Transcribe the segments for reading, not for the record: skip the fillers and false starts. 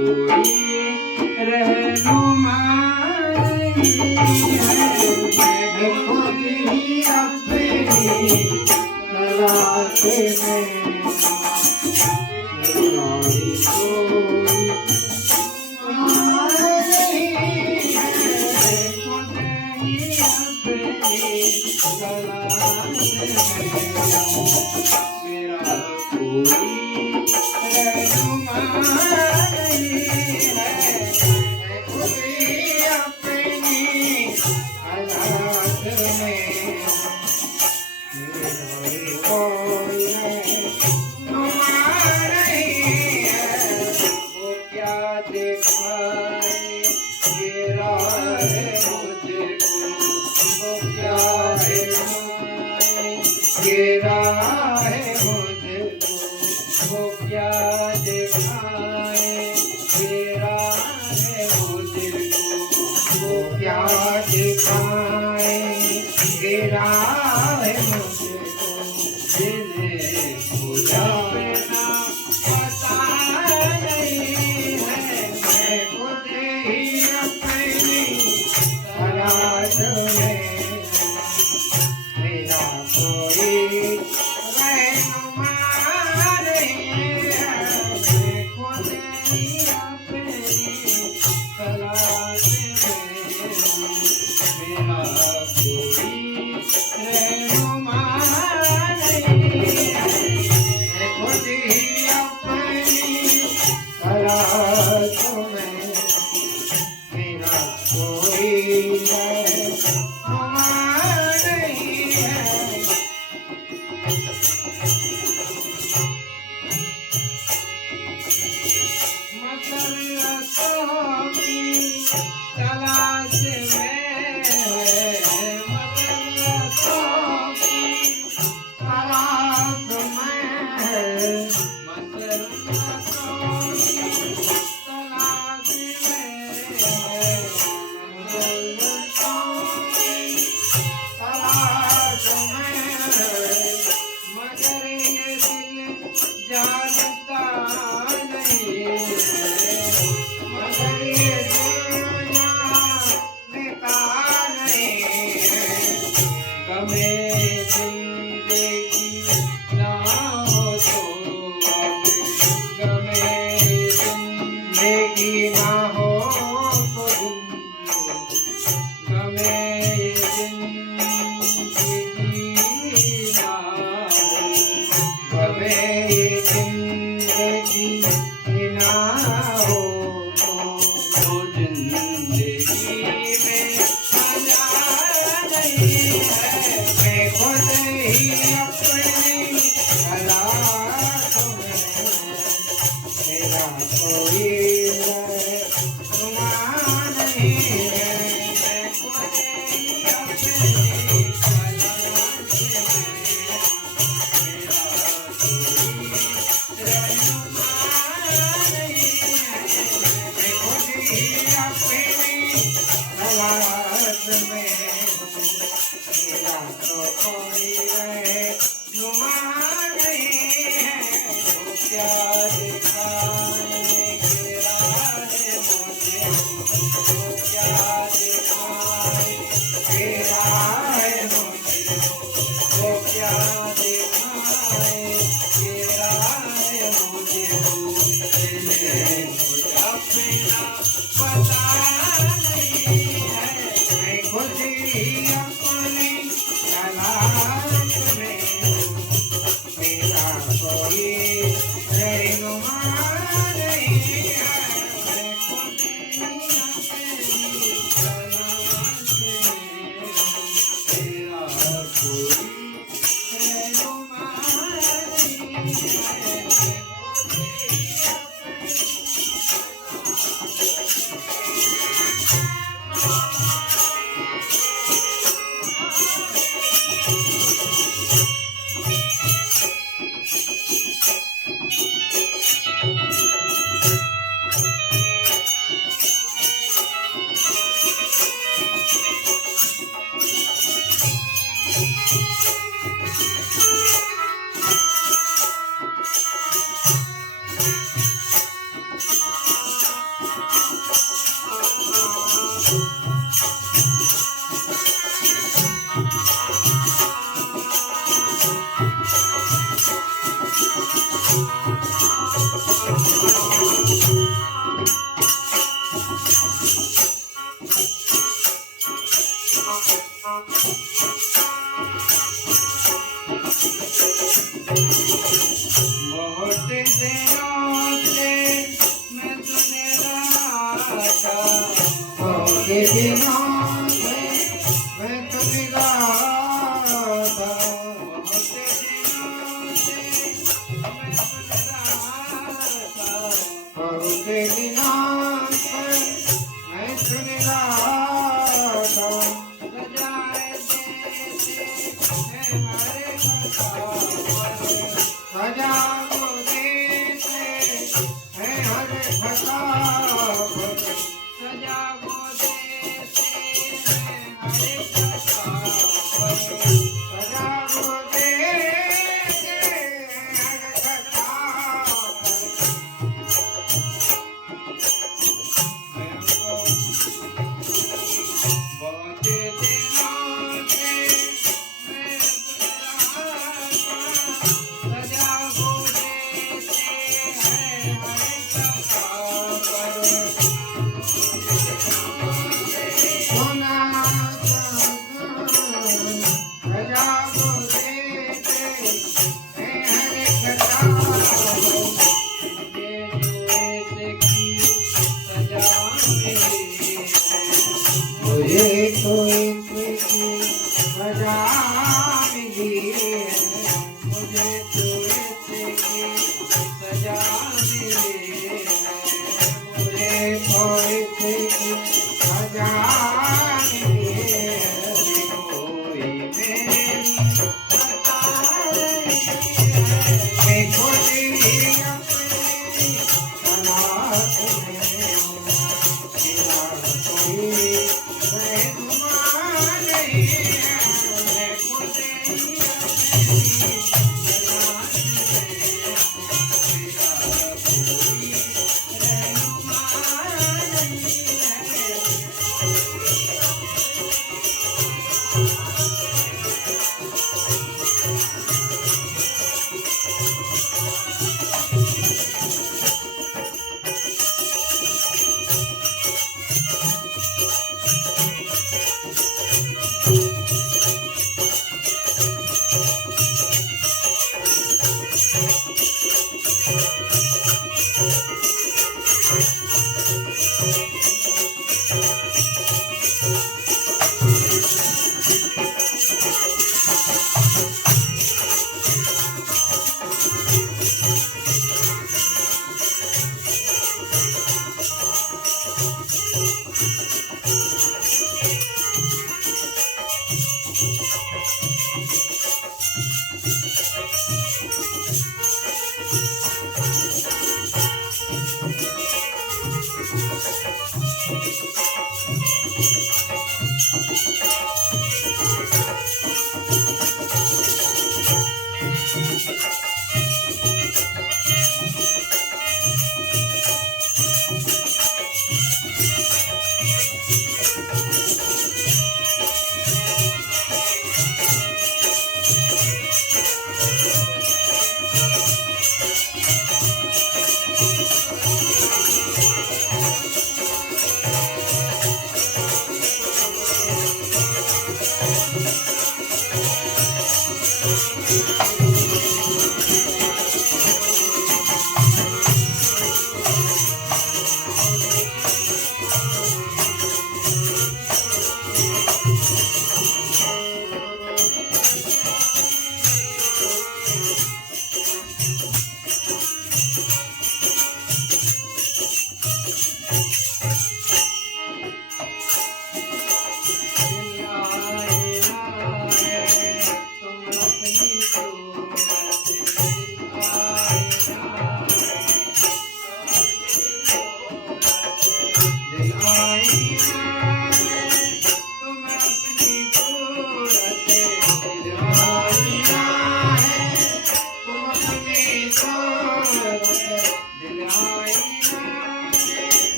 कोई रहनुमा नहीं है। मैं खुद ही अपनी तलाश में, मेरा ही कोई नहीं है। खुद ही अपनी तलाश में, मेरा कोई रहनुमा नहीं है। मैं खुद ही अपनी तलाश में, मेरा ही कोई रहनुमा नहीं है। वो क्या दिखाए ये राह मुझको, वो क्या दिखाए ये राह मुझको, वो क्या दिखाए ये राह मुझको, वो क्या दिखाए ये राह मुझको। जिन्हें खुदा बिना पता नहीं है, मैं खुद ही अपनी तलाश में, मेरा कोई रहनुमा नहीं है। मैं खुद ही अपनी तलाश में, मेरा कोई रहनुमा नहीं है। मैं खुद ही अपनी तलाश में, मेरा कोई रहनुमा नहीं है। मसरतों की तलाश में, मसरतों की तलाश में, मसरतों की तलाश में, मसरतों की तलाश में। मगर ये दिल जानता नहीं है, मगर ये दिल जानता नहीं है। गमे जिंदगी ना हो तो अब, गमे जिंदगी ना हो तो गमे जिंदगी ना हो, गमे जिंदगी ना हो तो जिंदगी में मजा नहीं है। मैं खुद ही अपनी तलाश में, मेरा कोई रहनुमा नहीं है। मैं खुद ही अपनी तलाश में, मेरा कोई रहनुमा नहीं है। मैं खुद ही अपनी तलाश में, मेरा तो कोई रहनुमा नहीं है। वो क्या दिखाए ये राह के बिना मैं तो निराशा, प्रभु के बिना मैं तो निराशा, सजाए देते हमारे सजा को देते हैं हर खता, सजा को देते हैं हर खता, सजा को देते हर खता। बहुत दिनों से मैं सजा को देते हैं हर खता पर, सोना सजा को देते हैं हर खता, ये जो ऐसे की सजा मिली है, मुझे तो ऐसे की सजा मिली है, मुझे तो ऐसे की सजा मिली है, मुझे तो ऐसे की सजा मिली है, कोई मेरी बता रही है, मैं खुद ही अपनी तलाश में हूँ, मेरा कोई रहनुमा नहीं है, मैं खुद ही अपनी तलाश में हूँ, मेरा कोई रहनुमा नहीं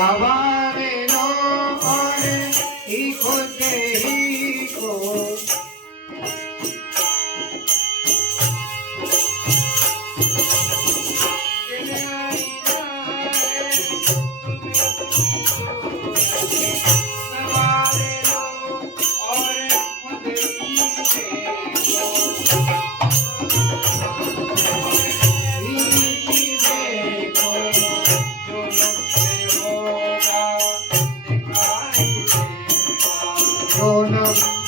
सवारेलो और ही खुद ही को નો